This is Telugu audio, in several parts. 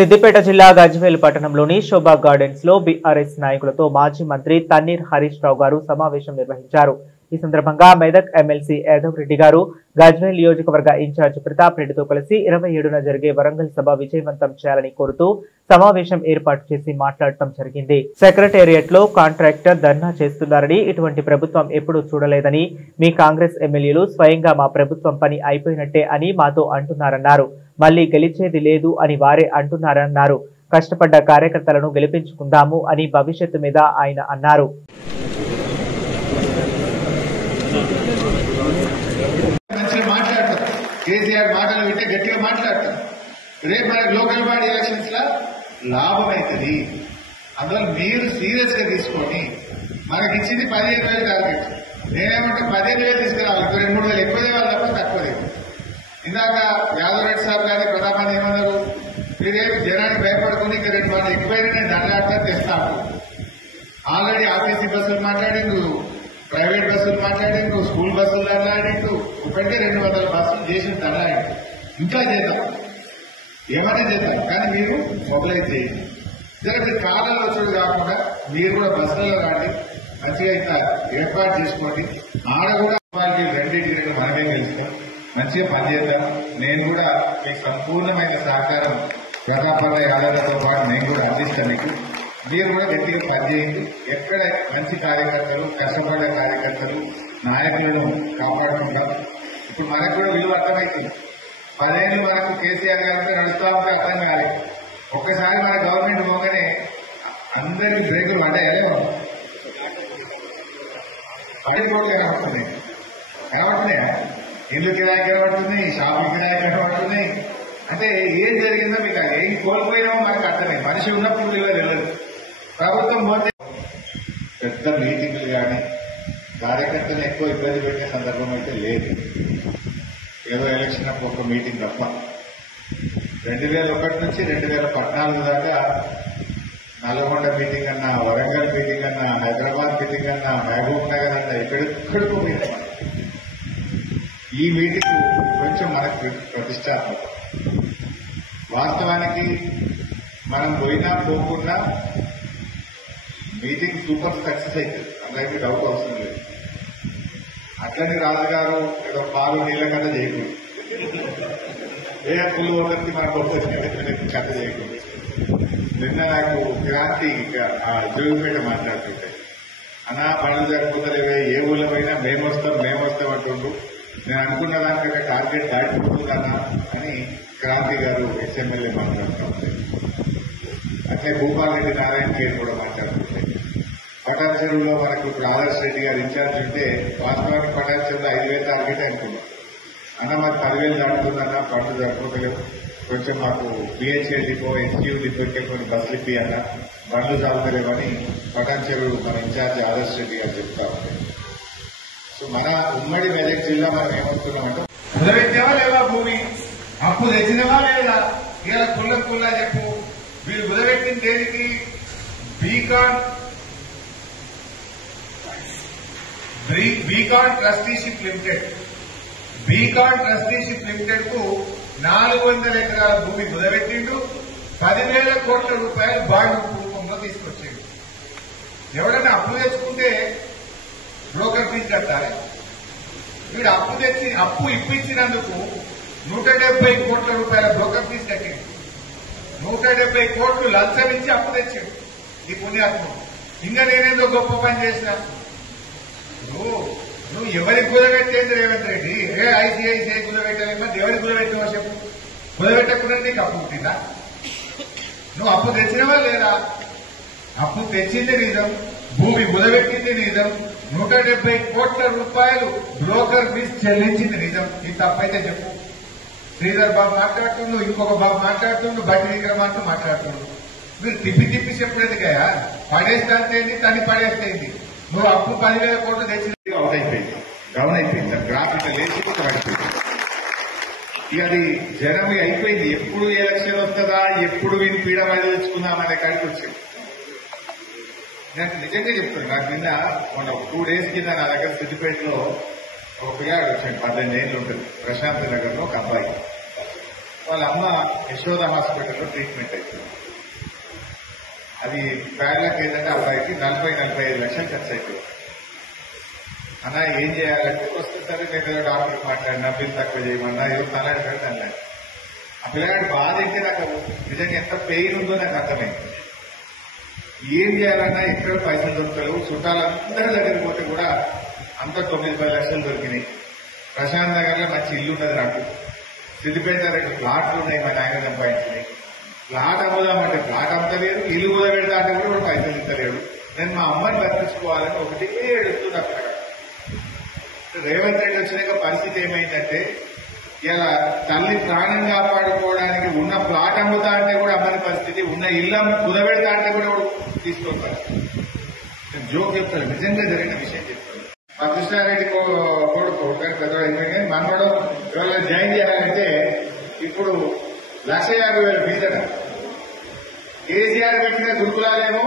సిద్దిపేట జిల్లా గజ్వేల్ పట్టణంలోని శోభా గార్డెన్స్ లో బీఆర్ఎస్ నాయకులతో మాజీ మంత్రి తన్నీర్ హరీష్ రావు గారు సమావేశం నిర్వహించారు. ఈ సందర్భంగా మెదక్ ఎమ్మెల్సీ యాదవ్ రెడ్డి గారు గజ్వేల్ నియోజకవర్గ ఇన్ఛార్జ్ ప్రతాప్ రెడ్డితో కలిసి 27న జరిగే వరంగల్ సభ విజయవంతం చేయాలని కోరుతూ సమావేశం ఏర్పాటు చేసి మాట్లాడటం జరిగింది. సెక్రటేరియట్ లో కాంట్రాక్టర్ ధర్నా చేస్తున్నారని, ఇటువంటి ప్రభుత్వం ఎప్పుడూ చూడలేదని, మీ కాంగ్రెస్ ఎమ్మెల్యేలు స్వయంగా మా ప్రభుత్వం పని అయిపోయినట్టే అని మాతో అంటున్నారన్నారు. మళ్లీ గెలిచేది లేదు అని వారే అంటున్నారన్నారు. కష్టపడ్డ కార్యకర్తలను గెలిపించుకుందాము అని భవిష్యత్తు మీద ఆయన అన్నారు. కేసీఆర్ మాటలు వింటే గట్టిగా మాట్లాడతారు. రేపు మనకు లోకల్ బాడీ ఎలక్షన్స్ లా లాభం అవుతుంది. అందువల్ల మీరు సీరియస్ గా తీసుకొని మనకి ఇచ్చింది 15,000 టార్గెట్. నేనేమంటే 15,000 తీసుకురావాలి, 2-3,000 ఎక్కువ వాళ్ళు తప్ప తక్కువ లేదు. ఇందాక యాదవ్ రెడ్డి సార్ గారి ప్రతాపాన్ని ఏమన్నారు, మీరేమి జనానికి భయపడుకుని ఇంకా 2 వాళ్ళు ఎక్కువైనా నేను దండాడతా తెస్తాను. ఆల్రెడీ ఆర్టీసీ బస్సులు మాట్లాడిండు, ప్రైవేట్ బస్సులు మాట్లాడిండు, స్కూల్ బస్సులు దండాడిండు, ఇప్పటికే 200 బస్సులు చేసి దండాడిండు. ఇంకా చేద్దాం, ఏమైనా చేద్దాం, కానీ మీరు మొబైలైజ్ చేయండి. జర మీరు కాలంలో వచ్చాడు కాకుండా మీరు కూడా బస్సులలో రాండి, మంచిగా ఇంత ఏర్పాటు చేసుకోండి. ఆడ కూడా వాళ్ళకి రెండింటికి మనమే గెలుస్తాం, మంచిగా పనిచేద్దాం. నేను కూడా మీకు సంపూర్ణమైన సహకారం ప్రతాపన్న యాదవ్తో పాటు నేను కూడా అందిస్తాను. మీకు మీరు కూడా గట్టిగా పనిచేయండి. ఎక్కడ మంచి కార్యకర్తలు, కష్టపడ్డ కార్యకర్తలు, నాయకులను కాపాడుకుంటాం. ఇప్పుడు మనకు కూడా విలువ అర్థమవుతుంది. 10 ఏళ్ళు మనకు కేసీఆర్ గారితో నడుస్తూ ఉంటే అర్థం కాదు. ఒక్కసారి మన గవర్నమెంట్ పోగానే అందరికీ బ్రేకులు పడ్డాయో పడిపోట్లు కనబడుతున్నాయి. ఇల్లు కిరాయి కనబడుతున్నాయి, షాపింగ్ కిరాయి కనబడుతున్నాయి. అంటే ఏం జరిగిందో మీకు ఏం కోల్పోయినామో మనకు అర్థమే. మనిషి ఉన్నప్పుడు విలువ తెలియదు. ప్రభుత్వం పోతే పెద్ద మీటింగ్లు కానీ కార్యకర్తలు ఎక్కువ ఇబ్బంది పెట్టే సందర్భం అయితే లేదు. ఏదో ఎలక్షన్ అప్పుడు ఒక మీటింగ్ తప్ప 2001 నుంచి 2014 దాకా నల్గొండ మీటింగ్ అన్నా, వరంగల్ మీటింగ్ అన్నా, హైదరాబాద్ మీటింగ్ అన్నా, మహబూబ్ నగర్ అన్నా, ఎక్కడికో మీటింగ్. ఈ మీటింగ్ కొంచెం మనకు ప్రతిష్టాత్మకం. వాస్తవానికి మనం పోయినా పోకుండా మీటింగ్ సూపర్ సక్సెస్ అవుతుంది, అందరికీ డౌట్ అవసరం లేదు. అట్లని రాజుగారు ఏదో పాలు నీళ్ళ కథ చేయకూడదు, ఏ పుల్లు ఒకరికి మనకు కథ చేయకూడదు. నిన్న నాకు క్రాంతి జోగిపేట మాట్లాడుతుంటే, అన్నా పనులు జరుగుతుందేవే, ఏ ఊళ్ళో పోయినా మేమొస్తాం అంటుండ్రు. నేను అనుకున్న దానికంటే టార్గెట్ దాటిపోతుందన్నా అని క్రాంతి గారు ఎస్ఎంఎల్ఏ మాట్లాడుతూ ఉంటాయి. అట్లే భూపాల్ రెడ్డి నారాయణ గారు కూడా మాట్లాడుతుంటాయి. పటాన్ చెరువులో మనకు ఇప్పుడు ఆదర్శ్ రెడ్డి గారు ఇన్ఛార్జ్ ఉంటే వాస్తవానికి పటాన్ చెరువులో 5,000 టార్గెట్ అనుకున్నాం. అన్న మాకు 10,000 దాటుతుందన్నా, పనులు జరుపుకోలేవు, కొంచెం మాకు బిహెచ్ఎల్ డిపో, ఎస్క్యూ డిపోకే కొన్ని బస్సులు ఇప్పి అన్న, బండ్లు సాగుతలేవని పటాన్ చెరువు మన ఇన్ఛార్జ్ ఆదర్శ్ రెడ్డి గారు చెప్తా ఉంటాయి. సో మన ఉమ్మడి మెదక్ జిల్లా మనం ఏమవుతున్నామంటే, కుదబెట్టావా లేవా భూమి, అప్పు తెచ్చినవా లేదా, ఇలా కుల్లా చెప్పు. వీళ్ళు కుదబెట్టిన దేనికి? బీకాన్ ట్రస్టీషిప్ లిమిటెడ్ కు 400 ఎకరాల భూమి కుదబెట్టిండు. 10,000 కోట్ల రూపాయలు బాండ్ రూపంలో తీసుకొచ్చిండు. ఎవడన్నా అప్పు తెచ్చుకుంటే బ్రోకర్ ఫీజు కట్టాలి. వీడు అప్పు ఇప్పించినందుకు 170 కోట్ల రూపాయల బ్రోకర్ ఫీజు కట్టింది. 170 కోట్లు లంచం ఇచ్చి అప్పు తెచ్చిండు ఈ పుణ్యాత్మ. ఇంకా నేనేదో గొప్ప పని చేసిన. నువ్వు ఎవరికి కుదబెట్టేది రేవంత్ రెడ్డి? ఐసీఐసీఐ కుదబెట్టలేమో, ఎవరికి కుదబెట్టావో చెప్పు. కుదబెట్టకుండా నీకు అప్పు పుట్టిందా? నువ్వు అప్పు తెచ్చినవా లేదా? అప్పు తెచ్చింది నిజం, భూమి కుదబెట్టింది నిజం, 170 కోట్ల రూపాయలు బ్రోకర్ ఫీజు చెల్లించింది నిజం. ఈ తప్పైతే చెప్పు. శ్రీధర్ బాబు మాట్లాడుతుండు, ఇంకొక బాబు మాట్లాడుతుండు, బట్టి విక్రమార్క మాట్లాడుతుండు. మీరు తిప్పి చెప్పేందుకయ్యా? పడేస్తే తని పడేస్తేంది. నువ్వు అప్పు 10,000 కోట్లు తెచ్చి అవుట్ అయిపోయింది, డౌన్ అయిపోయింది, గ్రాఫిక్ లేచిపోతే పడిపోయింది. ఇక అది జనం అయిపోయింది. ఎప్పుడు ఎలక్షన్ వస్తుందా, ఎప్పుడు వీని పీడ మీద తెచ్చుకుందామనే కాడికి వచ్చింది. నేను నిజంగా చెప్తాను, నాకు నిన్న 2 days కింద నా దగ్గర సిద్దిపేటలో ఒక పిల్లాడు వచ్చాడు, 18 ఏళ్ళు ఉంటుంది, ప్రశాంత్ నగర్ లో ఒక అబ్బాయి. వాళ్ళ అమ్మ యశోద హాస్పిటల్లో ట్రీట్మెంట్ అవుతుంది. అది బ్యాడ్లక్ ఏంటంటే అబ్బాయికి 40-45 లక్షలు ఖర్చు అవుతుంది. అన్న ఏం చేయాలంటే వస్తే సరే నేను ఏదో డాక్టర్ మాట్లాడినా బిల్ తక్కువ చేయమన్నా ఏదో తలాడి పెడతాను. ఆ పిల్లగాడి బాధ అయితే నాకు నిజంగా ఎంత పెయిన్ ఉందో నాకు అర్థమైంది. ఏం చేయాలన్నా ఎక్కడ పైసలు దొరకలేవు. చుట్టాలందరి దగ్గరికి పోతే కూడా అంత 9-10 లక్షలు దొరికినాయి. ప్రశాంత్ నగర్ లో మంచి ఇల్లు ఉన్నది నాకు. సిద్దిపేట 2 ప్లాట్లు ఉన్నాయి మా నాయన సంపాదించినాయి. ప్లాట్ అమ్ముదామంటే ప్లాట్ అమ్మలేదు, ఇల్లు కూడా పెడతా అంటే కూడా పైసలు ఇస్తలేడు. నేను మా అమ్మని బతికించుకోవాలని ఒకటి ఏడుస్తుంది అక్కడ. రేవంత్ రెడ్డి వచ్చినాక పరిస్థితి ఏమైందంటే ఇలా తల్లి ప్రాణం కాపాడుకోవడానికి ఉన్న ప్లాట్ అమ్ముతా అంటే కూడా అమ్మని పరిస్థితి, ఉన్న ఇల్లు కుదబెడతా అంటే కూడా తీసుకోవాలి. నేను జోక్ చెప్తాను, నిజంగా జరిగిన విషయం చెప్తాను. మా కృష్ణారెడ్డి కొడుకు మనవాడు ఇవాళ జాయిన్ చేయాలంటే ఇప్పుడు 1,50,000 ఫీజట. కేసీఆర్ పెట్టిన గురుకులాలేమో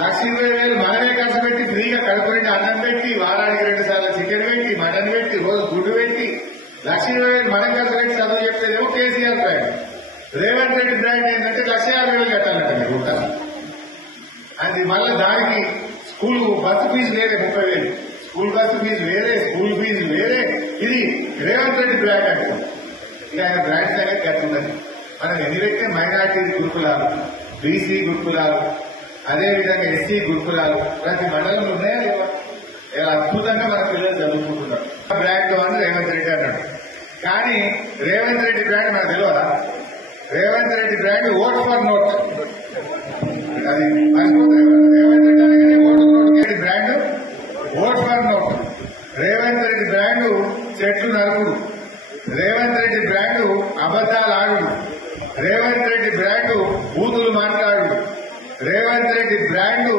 1,20,000 మనమే ఖర్చు పెట్టి ఫ్రీగా కడుపు నిండి అన్నం పెట్టి, వారానికి 2 సార్లు చికెన్ పెట్టి, మటన్ పెట్టి, రోజు గుడ్డు పెట్టి 1,20,000 మనం ఖర్చు పెట్టి చదువు చెప్పేదేమో కేసీఆర్ బ్రాండ్. రేవంత్ రెడ్డి బ్రాండ్ ఏంటంటే 1,50,000 కట్టాలంట మీరు ఉంటారు. అది మళ్ళీ దానికి స్కూల్ బస్సు ఫీజు వేరే 30,000, స్కూల్ బస్సు ఫీజు వేరే, స్కూల్ ఫీజు వేరే. ఇది రేవంత్ రెడ్డి బ్రాండ్ అంటారు. ఇక ఆయన బ్రాండ్స్ అనేది కట్టున్నది. మనం ఎన్ని పెట్టిన మైనార్టీ గురుకులాలు, బీసీ గురుకులాలు, అదేవిధంగా ఎస్సీ గురుకులాలు ప్రతి మండలంలో ఉన్నాయా లేవా? ఇలా అద్భుతంగా మన పిల్లలు చదువుకుంటున్నారు. బ్రాండ్ అని రేవంత్ రెడ్డి అన్నాడు. కానీ రేవంత్ రెడ్డి బ్రాండ్ మనకు తెలియదా? Revanth Reddy brand vote for note. అది రేవంత్ రెడ్డి అనగానే vote brand vote for note. Revanth Reddy brand చెట్లు నరుకుడు. రేవంత్ రెడ్డి బ్రాండ్ అబద్దాలు ఆడుడు. రేవంత్ రెడ్డి బ్రాండ్ బూతులు మాట్లాడు. రేవంత్ రెడ్డి బ్రాండ్